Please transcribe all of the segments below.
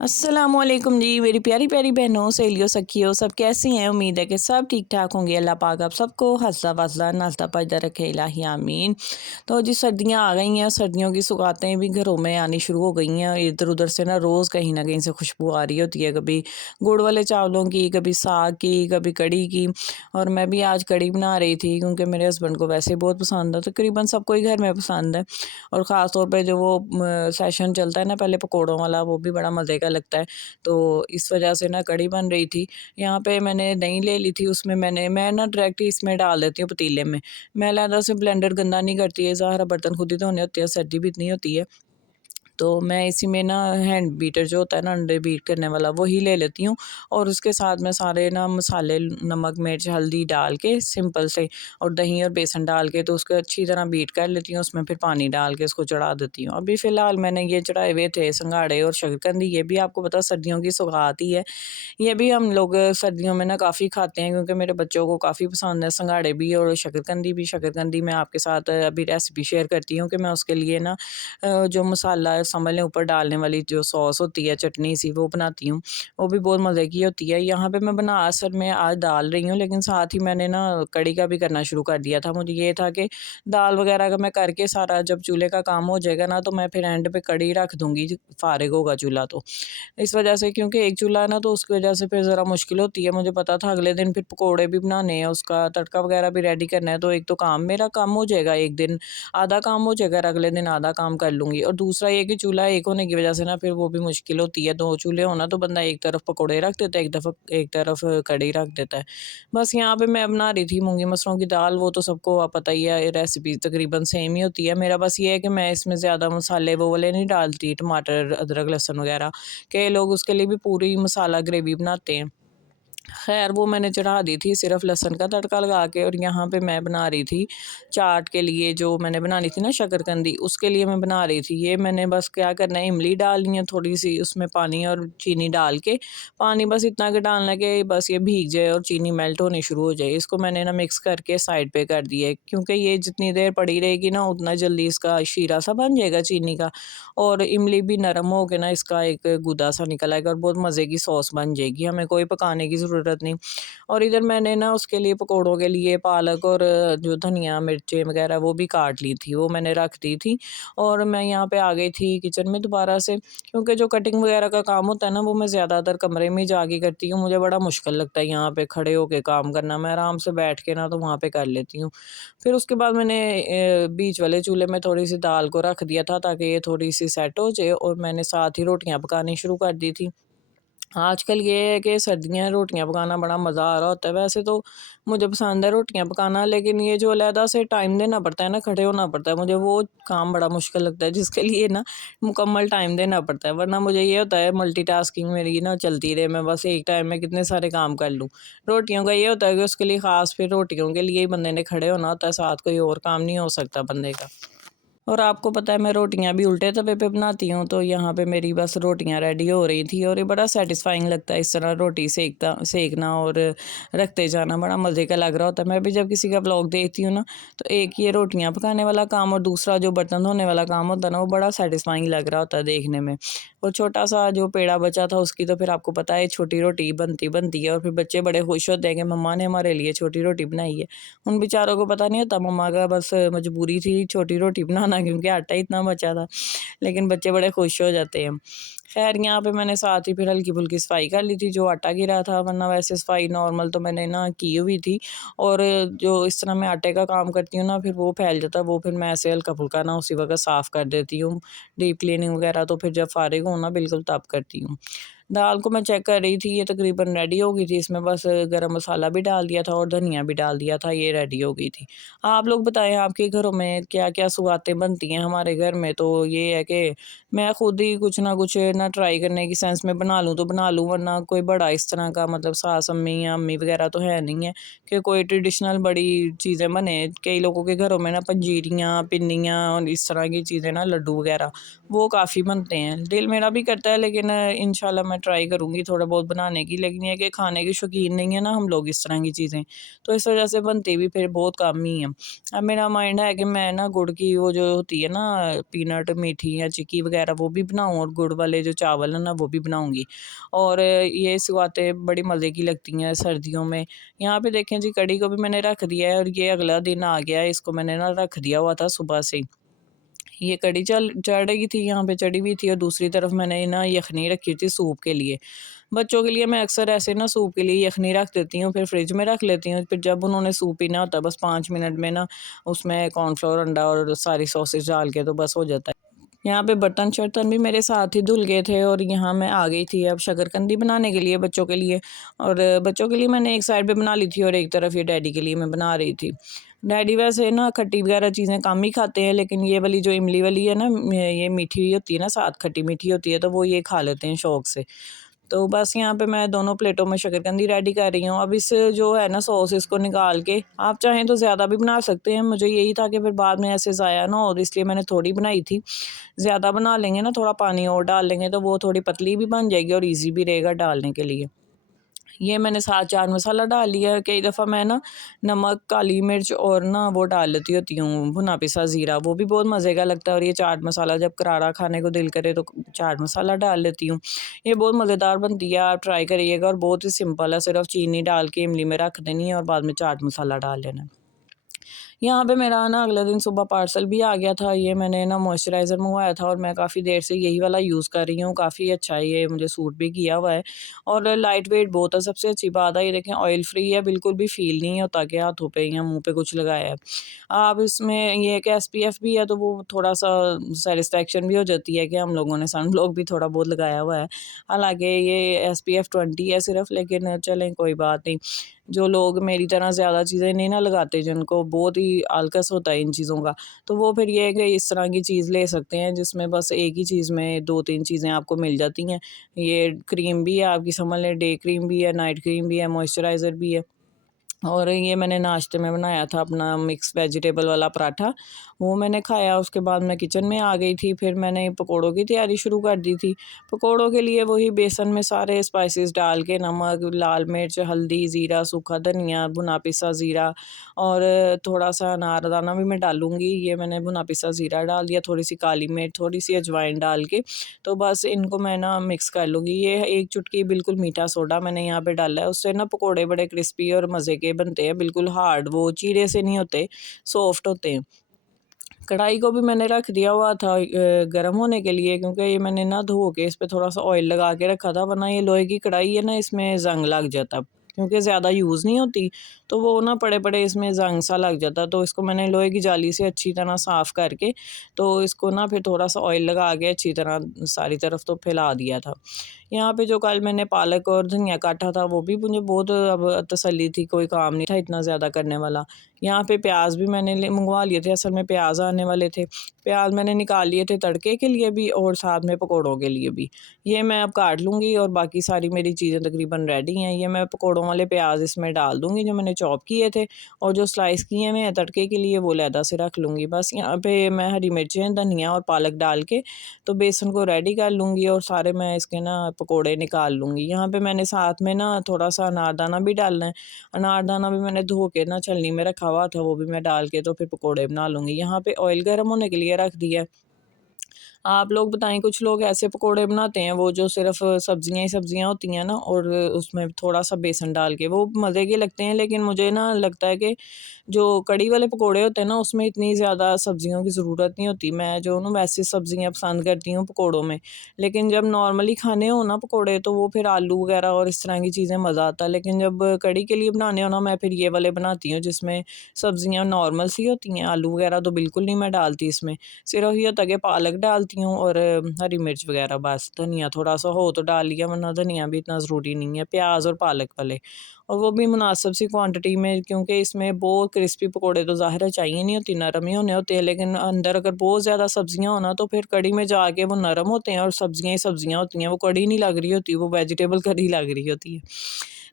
अस्सलामुअलैकुम जी, मेरी प्यारी प्यारी बहनों, सहेलियों, सखियों, सब कैसी हैं। उम्मीद है कि सब ठीक ठाक होंगे। अल्लाह पाक आप सबको हंसता वसदा नाश्ता पजदा रखे, इलाही आमीन। तो जी सर्दियाँ आ गई हैं, सर्दियों की सौगातें भी घरों में आनी शुरू हो गई हैं। इधर उधर से रोज़ कहीं ना कहीं से खुशबू आ रही होती है, कभी गुड़ वाले चावलों की, कभी साग की, कभी कड़ी की। और मैं भी आज कड़ी बना रही थी क्योंकि मेरे हस्बैंड को वैसे ही बहुत पसंद है, तकरीबन सबको ही घर में पसंद है। और ख़ास तौर पे जो वो सेशन चलता है ना पहले पकौड़ों वाला, वो भी बड़ा मज़े का लगता है। तो इस वजह से कढ़ी बन रही थी। यहाँ पे मैंने दही ले ली थी, उसमें मैं डायरेक्ट ही इसमें डाल देती हूँ पतीले में। मैं अलहदा से ब्लेंडर गंदा नहीं करती है, ज़ाहिर है बर्तन खुद ही धोने होते हैं, सर्दी भी इतनी होती है। तो मैं इसी में हैंड बीटर जो होता है अंडे बीट करने वाला, वही ले लेती हूँ। और उसके साथ मैं सारे मसाले, नमक, मिर्च, हल्दी डाल के सिंपल से, और दही और बेसन डाल के तो उसको अच्छी तरह बीट कर लेती हूँ। उसमें फिर पानी डाल के उसको चढ़ा देती हूँ। अभी फ़िलहाल मैंने ये चढ़ाए हुए थे संघाड़े और शकरकंदी। ये भी आपको पता सर्दियों की सौगात ही है। ये भी हम लोग सर्दियों में काफ़ी खाते हैं क्योंकि मेरे बच्चों को काफ़ी पसंद है, संघाड़े भी और शकरकंदी भी। शकरकंदी मैं आपके साथ अभी रेसिपी शेयर करती हूँ कि मैं उसके लिए जो मसाला है, समझ लें ऊपर डालने वाली जो सॉस होती है, चटनी सी, वो बनाती हूँ। वो भी बहुत मज़े की होती है। यहाँ पे मैं बना असल में आज डाल रही हूँ, लेकिन साथ ही मैंने कढ़ी का भी करना शुरू कर दिया था। मुझे ये था कि दाल वगैरह का मैं करके सारा जब चूल्हे का काम हो जाएगा तो मैं फिर एंड पे कढ़ी रख दूँगी, फ़ारिग होगा चूल्हा तो। इस वजह से, क्योंकि एक चूल्हा है तो उसकी वजह से फिर ज़रा मुश्किल होती है। मुझे पता था अगले दिन फिर पकोड़े भी बनाने हैं, उसका तड़का वगैरह भी रेडी करना है, तो एक तो काम मेरा कम हो जाएगा, एक दिन आधा काम हो जाएगा और अगले दिन आधा काम कर लूँगी। और दूसरा ये कि चूल्हा एक होने की वजह से फिर वो भी मुश्किल होती है। 2 चूल्हे हो तो बंदा एक तरफ पकोड़े रख देता है, एक तरफ कढ़ी रख देता है। बस यहाँ पे मैं बना रही थी मूँगी मसरों की दाल। वो तो सबको पता ही है, रेसिपी तकरीबन सेम ही होती है। मेरा बस ये है कि मैं इसमें ज़्यादा मसाले वो वाले नहीं डालती, टमाटर, अदरक, लहसुन वगैरह। कई लोग उसके लिए भी पूरी मसाला ग्रेवी बनाते हैं। ख़ैर वो मैंने चढ़ा दी थी सिर्फ़ लहसुन का तड़का लगा के। और यहाँ पे मैं बना रही थी चाट के लिए, जो मैंने बनानी थी ना शकरकंदी, उसके लिए मैं बना रही थी। ये मैंने बस क्या करना है, इमली डालनी है थोड़ी-सी, उसमें पानी और चीनी डाल के। पानी बस इतना कि डालना है कि बस ये भीग जाए और चीनी मेल्ट होनी शुरू हो जाए। इसको मैंने मिक्स करके साइड पे कर दिया है, क्योंकि ये जितनी देर पड़ी रहेगी उतना जल्दी इसका शीरा सा बन जाएगा चीनी का। और इमली भी नरम हो के इसका एक गूदा सा निकल आएगा और बहुत मज़े की सॉस बन जाएगी, हमें कोई पकाने की ज़रूरत नहीं। और इधर मैंने उसके लिए पकौड़ों के लिए पालक और जो धनिया, मिर्चें वगैरह वो भी काट ली थी, वो मैंने रख दी थी। और मैं यहाँ पे आ गई थी किचन में दोबारा से, क्योंकि जो कटिंग वगैरह का काम होता है वो मैं ज़्यादातर कमरे में ही जाके करती हूँ। मुझे बड़ा मुश्किल लगता है यहाँ पे खड़े होके काम करना। मैं आराम से बैठ के तो वहाँ पे कर लेती हूँ। फिर उसके बाद मैंने बीच वाले चूल्हे में थोड़ी-सी दाल को रख दिया था ताकि ये थोड़ी-सी सेट हो जाए, और मैंने साथ ही रोटियाँ पकानी शुरू कर दी थी। आजकल ये है कि सर्दियाँ हैं, रोटियाँ पकाना बड़ा मज़ा आ रहा होता है। वैसे तो मुझे पसंद है रोटियाँ पकाना, लेकिन ये जो अलहदा से टाइम देना पड़ता है खड़े होना पड़ता है, मुझे वो काम बड़ा मुश्किल लगता है, जिसके लिए मुकम्मल टाइम देना पड़ता है। वरना मुझे ये होता है मल्टीटास्किंग मेरी चलती रहे, मैं बस एक टाइम में कितने सारे काम कर लूँ। रोटियों का ये होता है कि उसके लिए ख़ास फिर रोटियों के लिए ही बंदे ने खड़े होना होता है, साथ कोई और काम नहीं हो सकता बंदे का। और आपको पता है मैं रोटियाँ भी उल्टे तवे पे बनाती हूँ, तो यहाँ पे मेरी बस रोटियाँ रेडी हो रही थी। और ये बड़ा सैटिस्फाइंग लगता है इस तरह रोटी सेकना और रखते जाना, बड़ा मज़े का लग रहा होता है। मैं भी जब किसी का व्लॉग देखती हूँ तो एक ये रोटियाँ पकाने वाला काम और दूसरा जो बर्तन धोने वाला काम होता है वो बड़ा सैटिस्फाइंग लग रहा होता है देखने में। और छोटा सा जो पेड़ा बचा था उसकी तो फिर आपको पता है छोटी रोटी बनती है, और फिर बच्चे बड़े खुश होते हैं कि मम्मा ने हमारे लिए छोटी रोटी बनाई है। उन बेचारों को पता नहीं होता मम्मा का बस मजबूरी थी छोटी रोटी बनाना, क्योंकि आटा इतना बचा था। लेकिन बच्चे बड़े खुश हो जाते हैं। खैर यहाँ पे मैंने साथ ही फिर हल्की-फुल्की सफाई कर ली थी, जो आटा गिरा था, वरना वैसे सफाई नॉर्मल तो मैंने की हुई थी। और जो इस तरह मैं आटे का काम करती हूँ फिर वो फैल जाता है, वो फिर मैं ऐसे हल्का-फुल्का उसी वक़्त साफ़ कर देती हूँ। डीप क्लीनिंग वगैरह तो फिर जब फ़ारिग हूँ बिल्कुल तब करती हूँ। दाल को मैं चेक कर रही थी, ये तकरीबन रेडी हो गई थी। इसमें बस गरम मसाला भी डाल दिया था और धनिया भी डाल दिया था, ये रेडी हो गई थी। आप लोग बताएँ आपके घरों में क्या-क्या सौगातें बनती हैं? हमारे घर में तो ये है कि मैं खुद ही कुछ ना कुछ ट्राई करने की सेंस में बना लूँ तो बना लूँ, वरना कोई बड़ा इस तरह का सास अम्मी या अम्मी वगैरह तो है नहीं है कि कोई ट्रेडिशनल बड़ी चीज़ें बने। कई लोगों के घरों में पंजीरियाँ, पिन्नियाँ और इस तरह की चीज़ें लड्डू वगैरह वो काफ़ी बनते हैं। दिल मेरा भी करता है, लेकिन इंशाल्लाह मैं ट्राई करूँगी थोड़ा बहुत बनाने की, लेकिन ये है कि खाने के शौकीन नहीं है ना हम लोग इस तरह की चीज़ें, तो इस वजह से बनती भी फिर बहुत कम ही है। अब मेरा माइंड है कि मैं ना गुड़ की वो जो होती है ना पीनट मीठी या चिक्की वगैरह वो भी बनाऊँ, और गुड़ वाले जो चावल है ना वो भी बनाऊँगी। और ये सौगातें बड़ी मज़े की लगती हैं सर्दियों में। यहाँ पे देखें जी, कढ़ी को भी मैंने रख दिया है और ये अगला दिन आ गया है, इसको मैंने ना रख दिया हुआ था सुबह से ही। ये कढ़ी चढ़ रही थी, यहाँ पे चढ़ी हुई थी, और दूसरी तरफ मैंने ना यखनी रखी थी सूप के लिए। बच्चों के लिए मैं अक्सर ऐसे ना सूप के लिए यखनी रख देती हूँ, फिर फ्रिज में रख लेती हूँ, फिर जब उन्होंने सूप पीना होता है बस 5 मिनट में ना उसमें कॉर्नफ्लोर, अंडा और सारी सॉसेज डाल के तो बस हो जाता है। यहाँ पे बर्तन-शर्तन भी मेरे साथ ही धुल गए थे, और यहाँ मैं आ गई थी अब शकरकंदी बनाने के लिए बच्चों के लिए। और बच्चों के लिए मैंने एक साइड पे बना ली थी और एक तरफ ये डैडी के लिए मैं बना रही थी। डैडी वैसे ना खट्टी वगैरह चीज़ें कम ही खाते हैं, लेकिन ये वाली जो इमली वाली है ना, ये मीठी होती है ना, साथ खट्टी मीठी होती है, तो वो ये खा लेते हैं शौक से। तो बस यहाँ पे मैं दोनों प्लेटों में शकरकंदी रेडी कर रही हूँ। अब इस जो है ना सॉस, इसको निकाल के आप चाहें तो ज़्यादा भी बना सकते हैं। मुझे यही था कि फिर बाद में ऐसे ज़ाया ना हो, इसलिए मैंने थोड़ी बनाई थी। ज़्यादा बना लेंगे ना, थोड़ा पानी और डाल लेंगे तो वो थोड़ी पतली भी बन जाएगी और ईज़ी भी रहेगा डालने के लिए। ये मैंने साथ चाट मसाला डाल लिया है। कई दफ़ा मैं ना नमक, काली मिर्च और ना वो डाल लेती होती हूँ भुना पिसा ज़ीरा, वो भी बहुत मज़े का लगता है। और ये चाट मसाला जब करारा खाने को दिल करे तो चाट मसाला डाल लेती हूँ। ये बहुत मज़ेदार बनती है, आप ट्राई करिएगा, और बहुत ही सिंपल है, सिर्फ़ चीनी डाल के इमली में रख देनी है और बाद में चाट मसाला डाल लेना है। यहाँ पे मेरा ना अगले दिन सुबह पार्सल भी आ गया था। ये मैंने ना मॉइस्चराइज़र मंगवाया था और मैं काफ़ी देर से यही वाला यूज़ कर रही हूँ। काफ़ी अच्छा है, ये मुझे सूट भी किया हुआ है और लाइट वेट बहुत है। सबसे अच्छी बात है, ये देखें ऑयल फ्री है, बिल्कुल भी फ़ील नहीं होता कि हाथों पे या मुँह पे कुछ लगाया है। आप इसमें ये है कि एसपीएफ भी है, तो वो थोड़ा-सा सैटिस्फैक्शन भी हो जाती है कि हम लोगों ने सनब्लॉक भी थोड़ा बहुत लगाया हुआ है। हालाँकि ये एसपीएफ 20 है सिर्फ़, लेकिन चलें कोई बात नहीं। जो लोग मेरी तरह ज़्यादा चीज़ें नहीं ना लगाते, जिनको बहुत ही आलकस होता है इन चीज़ों का, तो वो फिर ये है कि इस तरह की चीज़ ले सकते हैं जिसमें बस एक ही चीज़ में 2-3 चीज़ें आपको मिल जाती हैं। ये क्रीम भी है आपकी, समझ लें डे क्रीम भी है, नाइट क्रीम भी है, मॉइस्चराइज़र भी है। और ये मैंने नाश्ते में बनाया था अपना मिक्स वेजिटेबल वाला पराठा, वो मैंने खाया। उसके बाद मैं किचन में आ गई थी, फिर मैंने पकोड़ों की तैयारी शुरू कर दी थी। पकोड़ों के लिए वही बेसन में सारे स्पाइसेस डाल के नमक, लाल मिर्च, हल्दी, ज़ीरा, सूखा धनिया, भुना पिसा ज़ीरा और थोड़ा-सा अनारदाना भी मैं डालूँगी। ये मैंने भुना पिसा ज़ीरा डाल दिया, थोड़ी-सी काली मिर्च, थोड़ी-सी अजवाइन डाल के, तो बस इनको मैं ना मिक्स कर लूँगी। ये 1 चुटकी बिल्कुल मीठा सोडा मैंने यहाँ पे डाला है, उससे ना पकोड़े बड़े क्रिस्पी और मज़े के बनते हैं, बिल्कुल हार्ड वो चीरे से नहीं होते, सॉफ्ट होते हैं। कढ़ाई को भी मैंने रख दिया हुआ था गरम होने के लिए, क्योंकि ये मैंने ना धो के इस पे थोड़ा-सा ऑयल लगा के रखा था, वरना ये लोहे की कढ़ाई है ना, इसमें ज़ंग लग जाता। क्योंकि ज़्यादा यूज़ नहीं होती, तो वो ना पड़े-पड़े इसमें ज़ंग सा लग जाता। तो इसको मैंने लोहे की जाली से अच्छी तरह साफ़ करके, तो इसको ना फिर थोड़ा-सा ऑयल लगा के अच्छी तरह सारी तरफ तो फैला दिया था। यहाँ पे जो कल मैंने पालक और धनिया काटा था, वो भी मुझे बहुत अब तसल्ली थी, कोई काम नहीं था इतना ज़्यादा करने वाला। यहाँ पे प्याज भी मैंने मंगवा लिए थे, असल में प्याज आने वाले थे। प्याज मैंने निकाल लिए थे तड़के के लिए भी और साथ में पकौड़ों के लिए भी। ये मैं अब काट लूँगी और बाकी सारी मेरी चीज़ें तकरीबन रेडी हैं। ये मैं पकौड़ों वाले प्याज इसमें डाल दूँगी जो मैंने चॉप किए थे, और जो स्लाइस किए हुए हैं तड़के के लिए वो अलहदा से रख लूँगी। बस यहाँ पे मैं हरी मिर्चें, धनिया और पालक डाल के तो बेसन को रेडी कर लूँगी और सारे मैं इसके ना पकौड़े निकाल लूँगी। यहाँ पे मैंने साथ में ना थोड़ा-सा अनारदाना भी डालना है। अनारदाना भी मैंने धो के ना छलनी में रखा हुआ था, वो भी मैं डाल के तो फिर पकोड़े बना लूँगी। यहाँ पे ऑयल गर्म होने के लिए रख दिया है। आप लोग बताएँ, कुछ लोग ऐसे पकोड़े बनाते हैं वो जो सिर्फ़ सब्ज़ियाँ ही सब्ज़ियाँ होती हैं ना, और उसमें थोड़ा-सा बेसन डाल के, वो मज़े के लगते हैं। लेकिन मुझे ना लगता है कि जो कढ़ी वाले पकोड़े होते हैं ना, उसमें इतनी ज़्यादा सब्ज़ियों की ज़रूरत नहीं होती। मैं जो ना वैसी सब्ज़ियाँ पसंद करती हूँ पकोड़ों में। लेकिन जब नॉर्मली खाने हो ना पकोड़े, तो वो फिर आलू वग़ैरह और इस तरह की चीज़ें मज़ा आता है। लेकिन जब कढ़ी के लिए बनाने हो ना, मैं फिर ये वाले बनाती हूँ जिसमें सब्ज़ियाँ नॉर्मल सी होती हैं, आलू वग़ैरह तो बिल्कुल नहीं मैं डालती इसमें। सिर्फ़ ये होता है कि पालक डालती हूँ और हरी मिर्च वग़ैरह बस, धनिया थोड़ा-सा हो तो डाल लिया, वरना धनिया भी इतना ज़रूरी नहीं है, प्याज़ और पालक वाले। और वो भी मुनासिब सी क्वांटिटी में, क्योंकि इसमें बहुत क्रिस्पी पकोड़े तो ज़ाहिर है चाहिए नहीं होती, नरम ही होने होते हैं। लेकिन अंदर अगर बहुत ज़्यादा सब्ज़ियाँ हो ना, तो फिर कढ़ी में जाके वो नरम होते हैं और सब्ज़ियाँ ही सब्ज़ियाँ होती हैं, वो कढ़ी नहीं लग रही होती, वो वेजिटेबल कढ़ी लग रही होती है।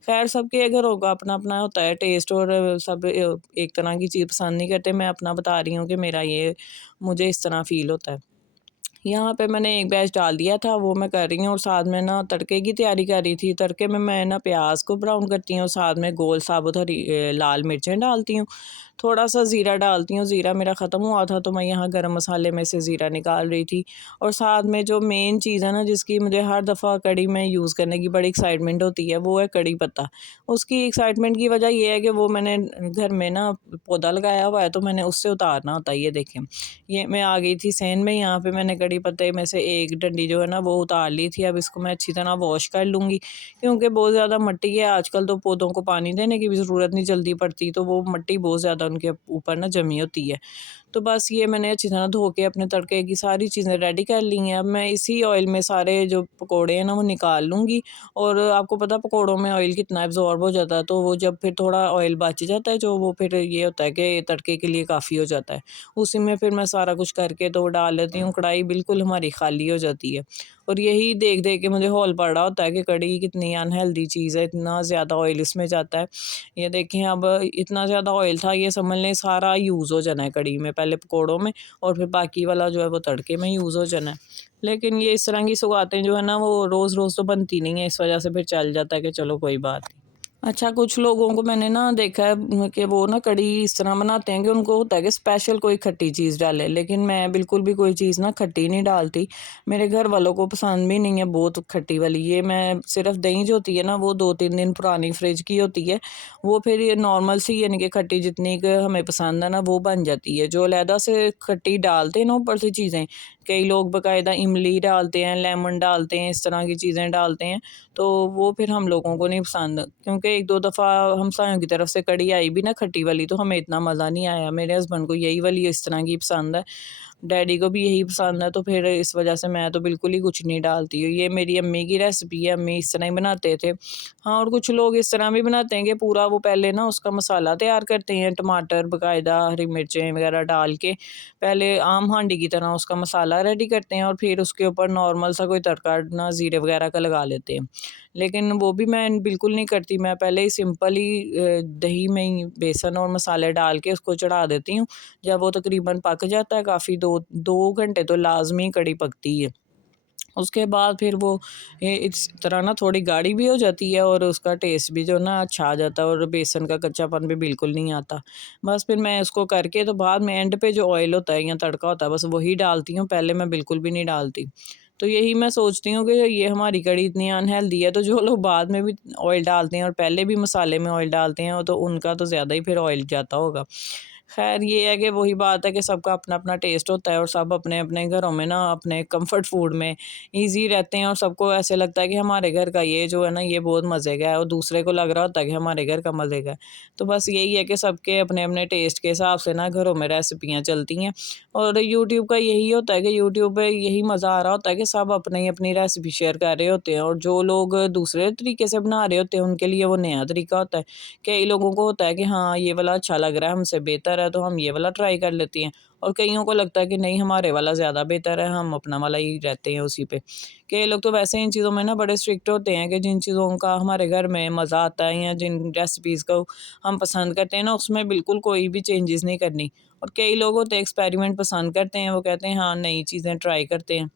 ख़ैर सबके घरों का अपना-अपना होता है टेस्ट, और सब एक तरह की चीज़ पसंद नहीं करते। मैं अपना बता रही हूँ कि मेरा ये मुझे इस तरह फ़ील होता है। यहाँ पे मैंने एक बैच डाल दिया था, वो मैं कर रही हूँ और साथ में ना तड़के की तैयारी कर रही थी। तड़के में मैं ना प्याज को ब्राउन करती हूँ, साथ में गोल साबुत लाल मिर्चें डालती हूँ, थोड़ा-सा ज़ीरा डालती हूँ। ज़ीरा मेरा ख़त्म हुआ था तो मैं यहाँ गरम मसाले में से ज़ीरा निकाल रही थी और साथ में जो मेन चीज़ है ना जिसकी मुझे हर दफ़ा कढ़ी में यूज़ करने की बड़ी एक्साइटमेंट होती है, वो है कड़ी पत्ता। उसकी एक्साइटमेंट की वजह ये है कि वो मैंने घर में ना पौधा लगाया हुआ है, तो मैंने उससे उतारना होता है। ये देखें, ये मैं आ गई थी सेंध में, यहाँ पे मैंने कड़ी पत्ते में से एक डंडी जो है ना वो उतार ली थी। अब इसको मैं अच्छी तरह वॉश कर लूँगी, क्योंकि बहुत ज़्यादा मिट्टी है आजकल, तो पौधों को पानी देने की भी ज़रूरत नहीं जल्दी पड़ती, तो वो मिट्टी बहुत ज़्यादा उनके ऊपर ना जमी होती है। तो बस ये मैंने अच्छी तरह धो के अपने तड़के की सारी चीज़ें रेडी कर ली हैं। अब मैं इसी ऑयल में सारे जो पकोड़े हैं ना वो निकाल लूँगी, और आपको पता है पकोड़ों में ऑयल कितना एब्ज़ॉर्ब हो जाता है, तो वो जब फिर थोड़ा ऑयल बच जाता है जो, वो फिर ये होता है कि तड़के के लिए काफ़ी हो जाता है। उसी में फिर मैं सारा कुछ करके तो डाल लेती हूँ, कढ़ाई बिल्कुल हमारी खाली हो जाती है। और यही देख-देख के मुझे हौल पड़ रहा होता है कि कढ़ी कितनी अनहेल्दी चीज़ है, इतना ज़्यादा ऑयल इसमें जाता है। ये देखें, अब इतना ज़्यादा ऑयल था, ये समझ लें सारा यूज़ हो जाना है कढ़ी में, पहले पकोड़ों में और फिर बाकी वाला जो है वो तड़के में यूज़ हो जाना है। लेकिन ये इस तरह की सौगातें जो है ना वो रोज़-रोज़ तो बनती नहीं है, इस वजह से फिर चल जाता है कि चलो कोई बात नहीं। अच्छा, कुछ लोगों को मैंने ना देखा है कि वो ना कढ़ी इस तरह बनाते हैं कि उनको होता है कि स्पेशल कोई खट्टी चीज़ डालें, लेकिन मैं बिल्कुल भी कोई चीज़ ना खट्टी नहीं डालती। मेरे घर वालों को पसंद भी नहीं है बहुत खट्टी वाली। ये मैं सिर्फ़ दही जो होती है ना वो 2-3 दिन पुरानी फ्रिज की होती है, वो फिर ये नॉर्मल सी यानी कि खट्टी जितनी क हमें पसंद है ना वो बन जाती है। जो अलहदा से खट्टी डालते हैं ना ऊपर से चीज़ें, कई लोग बाकायदा इमली डालते हैं, लेमन डालते हैं, इस तरह की चीज़ें डालते हैं, तो वो फिर हम लोगों को नहीं पसंद, क्योंकि 1-2 दफ़ा हमसायों की तरफ से कढ़ी आई भी ना खट्टी वाली, तो हमें इतना मज़ा नहीं आया। मेरे हस्बैंड को यही वाली इस तरह की पसंद है, डैडी को भी यही पसंद है, तो फिर इस वजह से मैं तो बिल्कुल ही कुछ नहीं डालती हूँ। ये मेरी अम्मी की रेसिपी है, अम्मी इस तरह ही बनाते थे। हाँ, और कुछ लोग इस तरह भी बनाते हैं कि पूरा वो पहले ना उसका मसाला तैयार करते हैं, टमाटर बाकायदा, हरी मिर्चें वगैरह डाल के, पहले आम हांडी की तरह उसका मसाला रेडी करते हैं और फिर उसके ऊपर नॉर्मल सा कोई तड़का ना ज़ीरे वगैरह का लगा लेते हैं। लेकिन वो भी मैं बिल्कुल नहीं करती, मैं पहले ही सिंपल ही दही में ही बेसन और मसाले डाल के उसको चढ़ा देती हूँ। जब वो तकरीबन पक जाता है काफ़ी, 2 घंटे तो लाज़मी कढ़ी पकती है। उसके बाद फिर वो ये इस तरह ना थोड़ी गाढ़ी भी हो जाती है और उसका टेस्ट भी जो ना अच्छा आ जाता है और बेसन का कच्चापन भी बिल्कुल नहीं आता। बस फिर मैं उसको करके तो बाद में एंड पे जो ऑयल होता है या तड़का होता है बस वही डालती हूँ, पहले मैं बिल्कुल भी नहीं डालती। तो यही मैं सोचती हूँ कि ये हमारी कढ़ी इतनी अनहेल्दी है, तो जो लोग बाद में भी ऑयल डालते हैं और पहले भी मसाले में ऑयल डालते हैं तो उनका तो ज़्यादा ही फिर ऑयल जाता होगा। ख़ैर ये है कि वही बात है कि सबका अपना-अपना टेस्ट होता है और सब अपने-अपने घरों में ना अपने कम्फ़र्ट फूड में ईज़ी रहते हैं और सबको ऐसे लगता है कि हमारे घर का ये जो है ना ये बहुत मज़े का है और दूसरे को लग रहा होता है कि हमारे घर का मज़े का है। तो बस यही है कि सबके अपने-अपने टेस्ट के हिसाब से ना घरों में रेसिपियाँ चलती हैं और यूट्यूब का यही होता है कि यूट्यूब पे यही मज़ा आ रहा होता है कि सब अपनी-अपनी रेसिपी शेयर कर रहे होते हैं और जो लोग दूसरे तरीके से बना रहे होते हैं उनके लिए वो नया तरीका होता है। कई लोगों को होता है कि हाँ, ये वाला अच्छा लग रहा है, हमसे बेहतर है तो हम ये वाला ट्राई कर लेते हैं और कइयों को लगता है कि नहीं हमारे वाला ज़्यादा बेहतर है, हम अपना वाला ही रहते हैं उसी पे। कई लोग तो वैसे इन चीज़ों में ना बड़े स्ट्रिक्ट होते हैं कि जिन चीज़ों का हमारे घर में मज़ा आता है या जिन रेसिपीज़ को हम पसंद करते हैं ना, उसमें बिल्कुल कोई भी चेंजेज़ नहीं करनी। और कई लोग होते हैं एक्सपेरिमेंट पसंद करते हैं, वो कहते हैं हाँ, नई चीज़ें ट्राई करते हैं।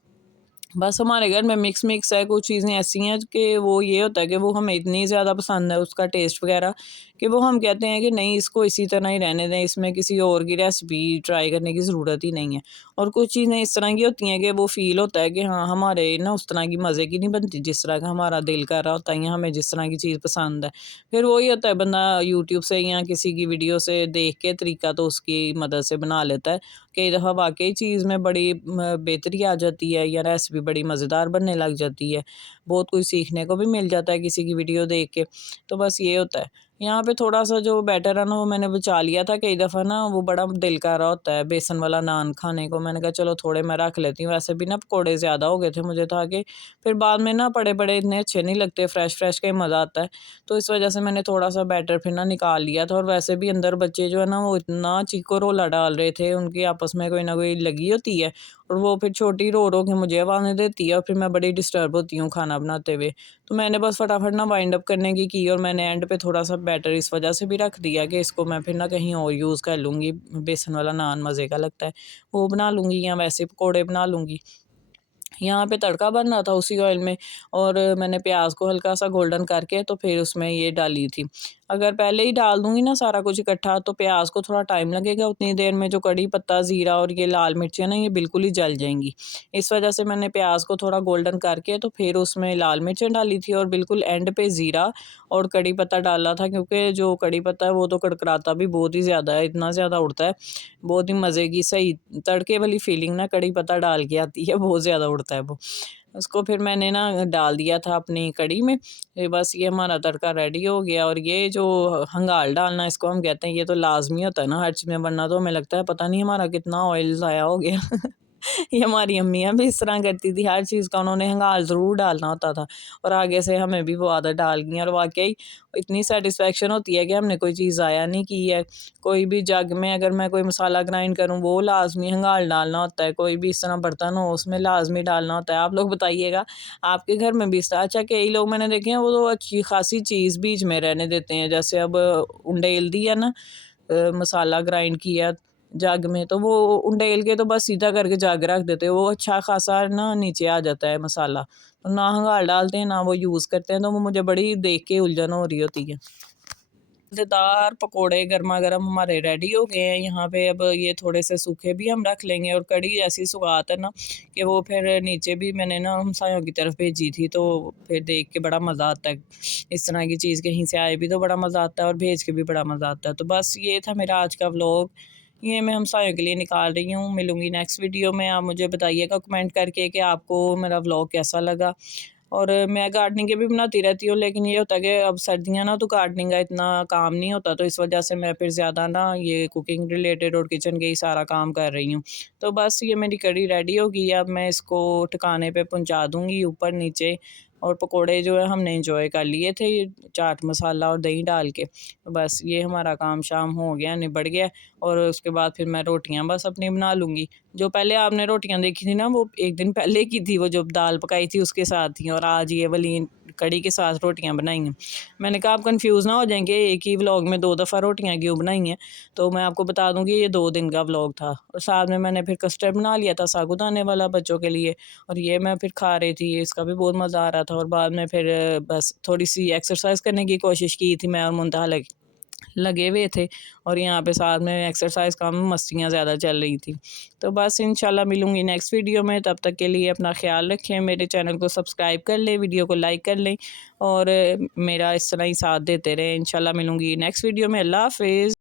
बस हमारे घर में मिक्स है, कुछ चीज़ें ऐसी हैं कि वो ये होता है कि वो हमें इतनी ज़्यादा पसंद है उसका टेस्ट वग़ैरह, कि वो हम कहते हैं कि नहीं इसको इसी तरह ही रहने दें, इसमें किसी और की रेसिपी ट्राई करने की ज़रूरत ही नहीं है। और कुछ चीज़ें इस तरह की होती हैं कि वो फ़ील होता है कि हाँ, हमारे ना उस तरह की मज़े की नहीं बनती जिस तरह का हमारा दिल कर रहा होता है या हमें जिस तरह की चीज़ पसंद है। फिर वही होता है बंदा यूट्यूब से या किसी की वीडियो से देख के तरीका तो उसकी मदद से बना लेता है। कई दफ़ा वाक़ई चीज़ में बड़ी बेहतरी आ जाती है या रेसिपी बड़ी मज़ेदार बनने लग जाती है। बहुत कुछ सीखने को भी मिल जाता है किसी की वीडियो देख के। तो बस ये होता है। यहाँ पे थोड़ा-सा जो बैटर है ना वो मैंने बचा लिया था, कई दफ़ा ना वो बड़ा दिल कर रहा होता है बेसन वाला नान खाने को। मैंने कहा चलो थोड़े मैं रख लेती हूँ। वैसे भी ना पकोड़े ज़्यादा हो गए थे, मुझे था कि फिर बाद में ना पड़े-पड़े इतने अच्छे नहीं लगते, फ्रेश-फ्रेश का ही मज़ा आता है। तो इस वज़ह से मैंने थोड़ा-सा बैटर फिर ना निकाल लिया था और वैसे भी अंदर बच्चे जो है ना वो इतना चीको-रोला डाल रहे थे, उनकी आपस में कोई ना कोई लगी होती है और वो फिर छोटी रो-रो के मुझे आवाज़ें देती है और फिर मैं बड़ी डिस्टर्ब होती हूँ खाना बनाते हुए। तो मैंने बस फटाफट ना वाइंड अप करने की और मैंने एंड पे थोड़ा-सा बैटर इस वज़ह से भी रख दिया कि इसको मैं फिर ना कहीं और यूज़ कर लूँगी, बेसन वाला नान मज़े का लगता है, वो बना लूँगी या वैसे पकोड़े बना लूँगी। यहाँ पे तड़का बन रहा था उसी ऑयल में, और मैंने प्याज को हल्का सा गोल्डन करके तो फिर उसमें ये डाली थी। अगर पहले ही डाल दूँगी ना सारा कुछ इकट्ठा, तो प्याज को थोड़ा टाइम लगेगा, उतनी देर में जो कड़ी पत्ता, ज़ीरा और ये लाल मिर्चें ना ये बिल्कुल ही जल जाएंगी। इस वजह से मैंने प्याज को थोड़ा गोल्डन करके तो फिर उसमें लाल मिर्चें डाली थी, और बिल्कुल एंड पे ज़ीरा और कड़ी पत्ता डाला था, क्योंकि जो कड़ी पत्ता है वो तो कड़कड़ाता भी बहुत ही ज़्यादा है, इतना ज़्यादा उड़ता है, बहुत ही मज़े की सही तड़के वाली फीलिंग ना कड़ी पत्ता डाल के आती है, बहुत ज़्यादा उड़ता है वो। उसको फिर मैंने ना डाल दिया था अपनी कढ़ी में। बस ये हमारा तड़का रेडी हो गया, और ये जो हंगाल डालना इसको हम कहते हैं, ये तो लाज़मी होता है ना हर चीज़ में, वरना तो हमें लगता है पता नहीं हमारा कितना ऑयल ज़ाया हो गया। ये हमारी अम्मियाँ भी इस तरह करती थी, हर चीज़ का उन्होंने हंगाल ज़रूर डालना होता था, और आगे से हमें भी वो आदत डाल गई, और वाक़ई इतनी सैटिस्फैक्शन होती है कि हमने कोई चीज़ ज़ाया नहीं की है। कोई भी जग में अगर मैं कोई मसाला ग्राइंड करूँ, वो लाज़मी हंगाल डालना होता है, कोई भी इस तरह बर्तन हो उसमें लाज़मी डालना होता है। आप लोग बताइएगा, आपके घर में भी इस तरह? अच्छा, कई लोग मैंने देखे हैं वो तो अच्छी खासी चीज़ बीच में रहने देते हैं, जैसे अब उंडेल दी है ना, मसाला ग्राइंड किया जग में, तो वो उंडेल के तो बस सीधा करके जग रख देते हैं, वो अच्छा खासा ना नीचे आ जाता है मसाला, तो ना हंगाल डालते हैं ना वो यूज़ करते हैं, तो वो मुझे बड़ी देख के उलझन हो रही होती है। मज़ेदार पकोड़े गरमा-गरम हमारे रेडी हो गए हैं यहाँ पे। अब ये थोड़े से सूखे भी हम रख लेंगे, और कढ़ी ऐसी सुगात है ना कि वो फिर नीचे भी मैंने ना हमसायों की तरफ भेजी थी, तो फिर देख के बड़ा मज़ा आता है। इस तरह की चीज़ कहीं से आए भी तो बड़ा मज़ा आता है, और भेज के भी बड़ा मज़ा आता है। तो बस ये था मेरा आज का व्लॉग, ये मैं हमसायों के लिए निकाल रही हूँ। मिलूँगी नेक्स्ट वीडियो में। आप मुझे बताइएगा कमेंट करके कि आपको मेरा व्लॉग कैसा लगा। और मैं गार्डनिंग के भी बनाती रहती हूँ, लेकिन ये होता है कि अब सर्दियाँ ना, तो गार्डनिंग का इतना काम नहीं होता, तो इस वजह से मैं फिर ज़्यादा ना ये कुकिंग रिलेटेड और किचन के ही सारा काम कर रही हूँ। तो बस ये मेरी कढ़ी रेडी हो गई है, अब मैं इसको ठिकाने पे पहुँचा दूँगी ऊपर नीचे। और पकोड़े जो है हमने एंजॉय कर लिए थे, ये चाट मसाला और दही डाल के। तो बस ये हमारा काम शाम हो गया, निबड़ गया, और उसके बाद फिर मैं रोटियाँ बस अपनी बना लूँगी। जो पहले आपने रोटियाँ देखी थी ना, वो एक दिन पहले की थी, वो जो दाल पकाई थी उसके साथ थी, और आज ये वाली कढ़ी के साथ रोटियाँ बनाई हैं। मैंने कहा आप कंफ्यूज ना हो जाएंगे, एक ही व्लॉग में 2 दफ़ा रोटियाँ क्यों बनाई हैं, तो मैं आपको बता दूँ कि ये 2 दिन का व्लॉग था, और साथ में मैंने फिर कस्टर्ड बना लिया था साबूदाने वाला बच्चों के लिए, और ये मैं फिर खा रही थी, इसका भी बहुत मज़ा आ रहा था। और बाद में फिर बस थोड़ी-सी एक्सरसाइज़ करने की कोशिश की थी मैं और मुंतहा लगे हुए थे, और यहाँ पे साथ में एक्सरसाइज कम मस्तियाँ ज़्यादा चल रही थी। तो बस इंशाल्लाह मिलूँगी नेक्स्ट वीडियो में, तब तक के लिए अपना ख़्याल रखें, मेरे चैनल को सब्सक्राइब कर लें, वीडियो को लाइक कर लें, और मेरा इस तरह ही साथ देते रहें। इंशाल्लाह मिलूँगी नेक्स्ट वीडियो में। अल्लाह हाफ़िज़।